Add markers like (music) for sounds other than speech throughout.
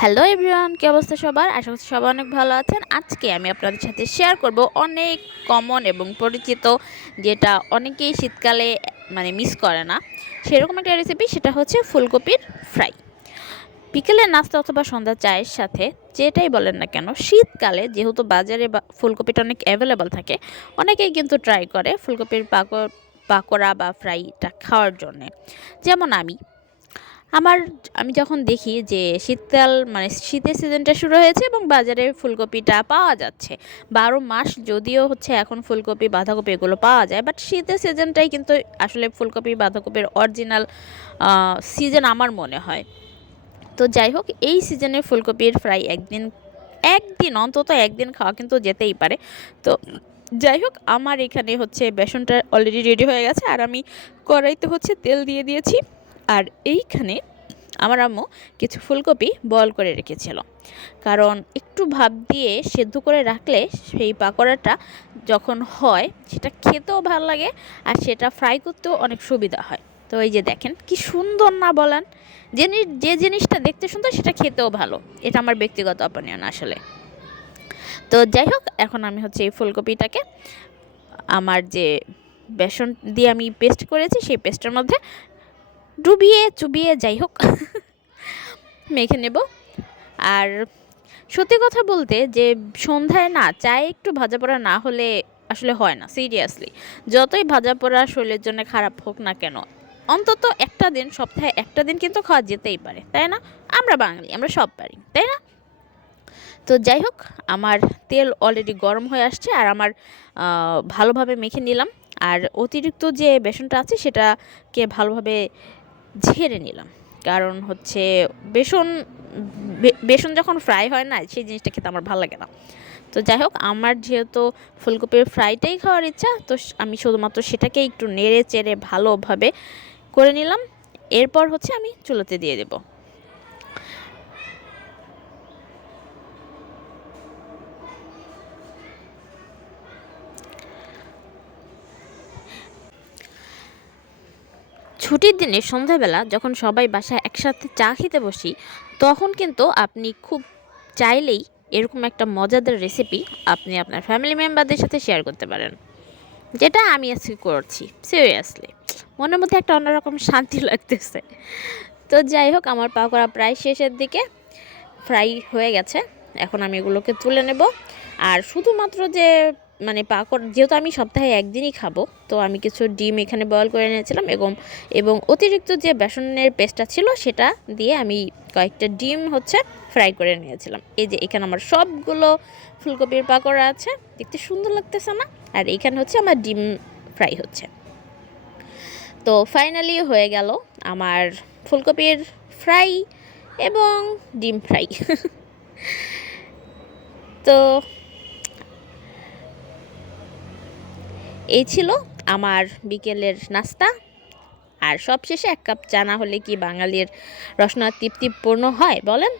Hello everyone কী অবস্থা সবার? আশা করছি সবাই অনেক ভালো আছেন। আজকে আমি আপনাদের সাথে শেয়ার করব অনেক কমন এবং পরিচিত, যেটা অনেকেই শীতকালে মানে মিস করে না। সেরকম একটা রেসিপি সেটা হচ্ছে ফুলকপির ফ্রাই বিকেলের নাস্তা অথবা সন্ধ্যা চায়ের সাথে, যেটাই বলেন না কেন, শীতকালে যেহেতু বাজারে ফুলকপিটা অনেক অ্যাভেলেবল থাকে, অনেকেই কিন্তু ট্রাই করে ফুলকপির পাকো, পাকোড়া বা ফ্রাইটা খাওয়ার জন্যে। যেমন আমি। আমার আমি যখন দেখি যে শীতকাল মানে শীতের সিজনটা শুরু হয়েছে এবং বাজারে ফুলকপিটা পাওয়া যাচ্ছে। বারো মাস যদিও হচ্ছে এখন ফুলকপি, বাঁধাকপি এগুলো পাওয়া যায় বাট শীতের সিজনটাই কিন্তু আসলে ফুলকপি, বাঁধাকপির অরিজিনাল সিজন আমার মনে হয়। তো যাই হোক, এই সিজনে ফুলকপির ফ্রাই একদিন একদিন, অন্তত একদিন খাওয়া কিন্তু যেতেই পারে। তো যাই হোক, আমার এখানে হচ্ছে বেসনটা অলরেডি রেডি হয়ে গেছে, আর আমি কড়াইতে হচ্ছে তেল দিয়ে দিয়েছি। আর এইখানে আমার আম্মু কিছু ফুলকপি বয়ল করে রেখেছিল। কারণ একটু ভাব দিয়ে সেদ্ধ করে রাখলে সেই পাকোড়াটা যখন হয়, সেটা খেতেও ভালো লাগে আর সেটা ফ্রাই করতেও অনেক সুবিধা হয়। তো এই যে দেখেন, কি সুন্দর না বলেন? জিনিস, যে জিনিসটা দেখতে সুন্দর, সেটা খেতেও ভালো। এটা আমার ব্যক্তিগত অপিনিয়ন আসলে। তো যাই হোক, এখন আমি হচ্ছে এই ফুলকপিটাকে আমার যে বেসন দিয়ে আমি পেস্ট করেছি, সেই পেস্টের মধ্যে ডুবিয়ে চুবিয়ে যাই হোক মেখে নেব। আর সত্যি কথা বলতে যে সন্ধ্যায় না, চায়ে একটু ভাজা পোড়া না হলে আসলে হয় না সিরিয়াসলি যতই ভাজা পোড়া শরীরের জন্য খারাপ হোক না কেন, অন্তত একটা দিন, সপ্তাহে একটা দিন কিন্তু খাওয়া যেতেই পারে, তাই না? আমরা বাঙালি, আমরা সব পারি, তাই না? তো যাই হোক, আমার তেল অলরেডি গরম হয়ে আসছে আর আমার ভালোভাবে মেখে নিলাম। আর অতিরিক্ত যে বেসনটা আছে সেটাকে ভালোভাবে ঝেড়ে নিলাম। কারণ হচ্ছে বেসন বেসন যখন ফ্রাই হয় না, সেই জিনিসটা খেতে আমার ভালো লাগে না। তো যাই হোক, আমার যেহেতু ফুলকপির ফ্রাইটাই খাওয়ার ইচ্ছা, তো আমি শুধুমাত্র সেটাকে একটু নেড়ে চেড়ে ভালোভাবে করে নিলাম। এরপর হচ্ছে আমি চুলোতে দিয়ে দেবো। ছুটির দিনে সন্ধ্যাবেলা যখন সবাই বাসায় একসাথে চা খেতে বসি, তখন কিন্তু আপনি খুব চাইলেই এরকম একটা মজাদার রেসিপি আপনি আপনার ফ্যামিলি মেম্বারদের সাথে শেয়ার করতে পারেন। যেটা আমি আজকে করছি সিরিয়াসলি মনের মধ্যে একটা অন্যরকম শান্তি লাগতেছে। তো যাই হোক, আমার পাকোড়া প্রায় শেষের দিকে। ফ্রাই হয়ে গেছে। এখন আমি এগুলোকে তুলে নেব। আর শুধুমাত্র যে মানে পাকড় যেহেতু আমি সপ্তাহে একদিনই খাব, তো আমি কিছু ডিম এখানে বয়ল করে নিয়েছিলাম এবং এবং অতিরিক্ত যে বেসনের পেস্টটা ছিল সেটা দিয়ে আমি কয়েকটা ডিম হচ্ছে ফ্রাই করে নিয়েছিলাম। এই যে এখানে আমার সবগুলো ফুলকপির পাকোড়া আছে, দেখতে সুন্দর লাগতেছে না? আর এখানে হচ্ছে আমার ডিম ফ্রাই হচ্ছে। তো ফাইনালি হয়ে গেল আমার ফুলকপির ফ্রাই এবং ডিম ফ্রাই (laughs) তো এই ছিল আমার বিকেলের নাস্তা। আর সবশেষে এক কাপ চা না হলে কি বাঙালির রসনা তৃপ্তিপূর্ণ হয় বলেন?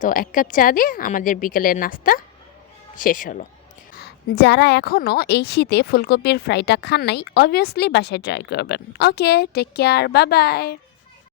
তো এক কাপ চা দিয়ে আমাদের বিকেলের নাস্তা শেষ হলো। যারা এখনও এই শীতে ফুলকপির ফ্রাইটা খান নাই অবভিয়াসলি বাসায় ট্রাই করবেন। Okay take care bye bye